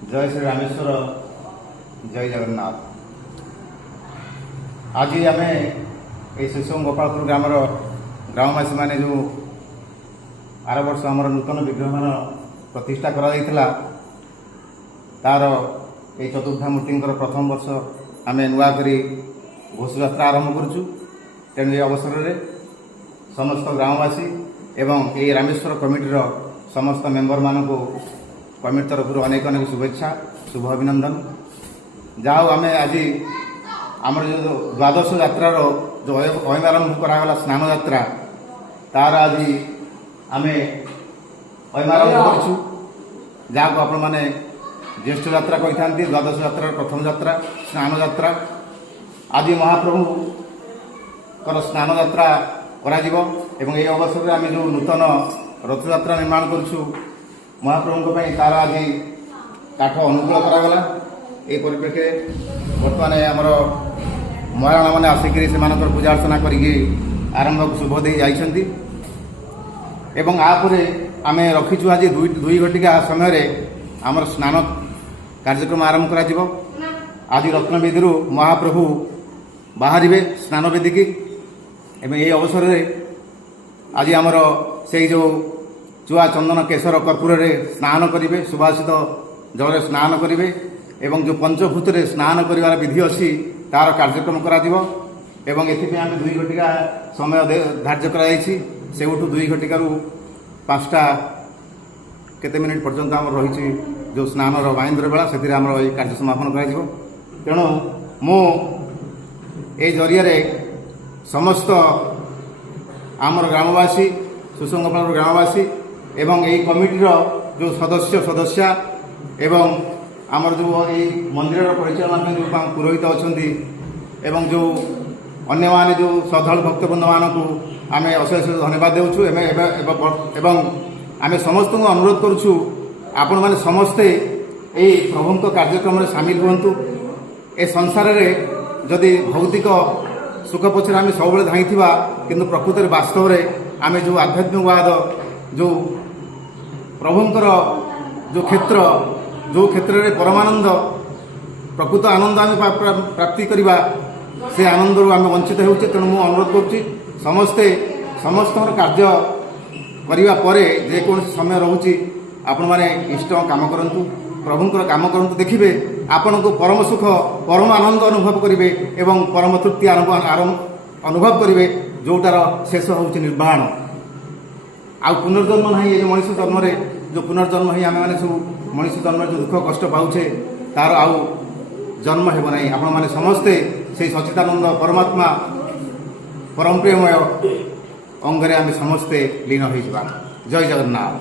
जय श्री रामेश्वर जय जगन्नाथ। आज आम ये शिशु गोपालपुर ग्रामर ग्रामवासी मैंने जो आर वर्ष आम नूतन विग्रह मान प्रतिष्ठा करा तार ये चतुर्था मूर्ति प्रथम वर्ष आम नुआ करी घोष यात्रा आरंभ करुचु। तेणु ये अवसर में समस्त ग्रामवासी एवं ये रामेश्वर कमिटीर समस्त मेंबर मानक कमिटी तरफ अनेक अनेक शुभेच्छा शुभ अभिनंदन। जाओ आम आज आमर जो द्वादश यात्रार जो अयमारंभ करागला स्नान यात्रा तार आज आम अयमारंभ करूँ जहाँ आपण मैंने ज्येष्ठ यात्रा कही था। द्वादश यात्रार प्रथम यात्रा स्नान यात्रा आज महाप्रभु स्नान यात्रा करा जिवो एवं ये अवसर में आम जो नूतन रथ यात्रा निर्माण करूँ महाप्रभु तार आज काठ अनुकूल करागला। ये परिप्रेक्षी बर्तमान आमर महाराणा मैंने आसिक से पूजा अर्चना करके आरंभ शुभ दे जाइछंती एवं आपुरे आम रखीचु आज दुई घटिका समय आमर स्नान कार्यक्रम आरंभ करा जिवो। आज रत्नवेदी महाप्रभु बाहरिबे स्नान वेदी की एवं ये अवसर में आज आमर से जो चुआ चंदन केशर कर्पूर स्नान करेंगे सुभाषित जल स्नान करेंगे एवं जो पंचभूत स्नान कर विधि अच्छी तार कार्यक्रम करा जिवो। एवं एथिपे आम दुई घटिका समय धार्य कराई से दुई घटिकार 5टा केते मिनिट पर्यंत आम रही जो स्नान वाइंद्र बेला से ये कार्य समापन करा। तेणु मु ए जरिया समस्त आमर ग्रामवासी सुसंगपाल ग्रामवासी एवं यही कमिटीर जो सदस्या एवं आमर जो ये मंदिर परिचालना जो पुरोहित अच्छा एवं जो अन्य माने जो श्रद्धालु भक्तबृंद मानक आम अशेष धन्यवाद देउछु एवं आम समस्त अनुरोध करुछु आपण माने समस्ते ये प्रभु कार्यक्रम सामिल हुंतु। ए संसार रे जदि भौतिक सुख पछरे आम सब धाई किंतु प्रकृत वास्तव में आम जो आध्यात्मिकवाद जो प्रभुंकर जो क्षेत्र में परमानंद प्रकृत आनंद आम प्राप्ति करवा से आनंद आम वंचित हो। तेणु मुझे अनुरोध करुच्ची समस्ते समस्त कार्य करने पर जेको समय रोचे आपण मैंने इष्ट काम करूँ प्रभुंकर काम करूँ देखिए आपण को परम सुख परम आनंद अनुभव करेंगे एवं परम तृप्ति अनुभव करेंगे जोटार शेष हूँ निर्वाण। आ पुनर्जन्म ना ये मनुष्य जन्म जो पुनर्जन्म ही आम मैंने सब मनुष्य जन्म जो दुख कष्ट पाचे तार आउ जन्म हेब ना। आपण मैंने समस्ते से सच्चिदानंद परमात्मा परम प्रेमय अंगरे आम समस्ते लीन हो। जय जगन्नाथ।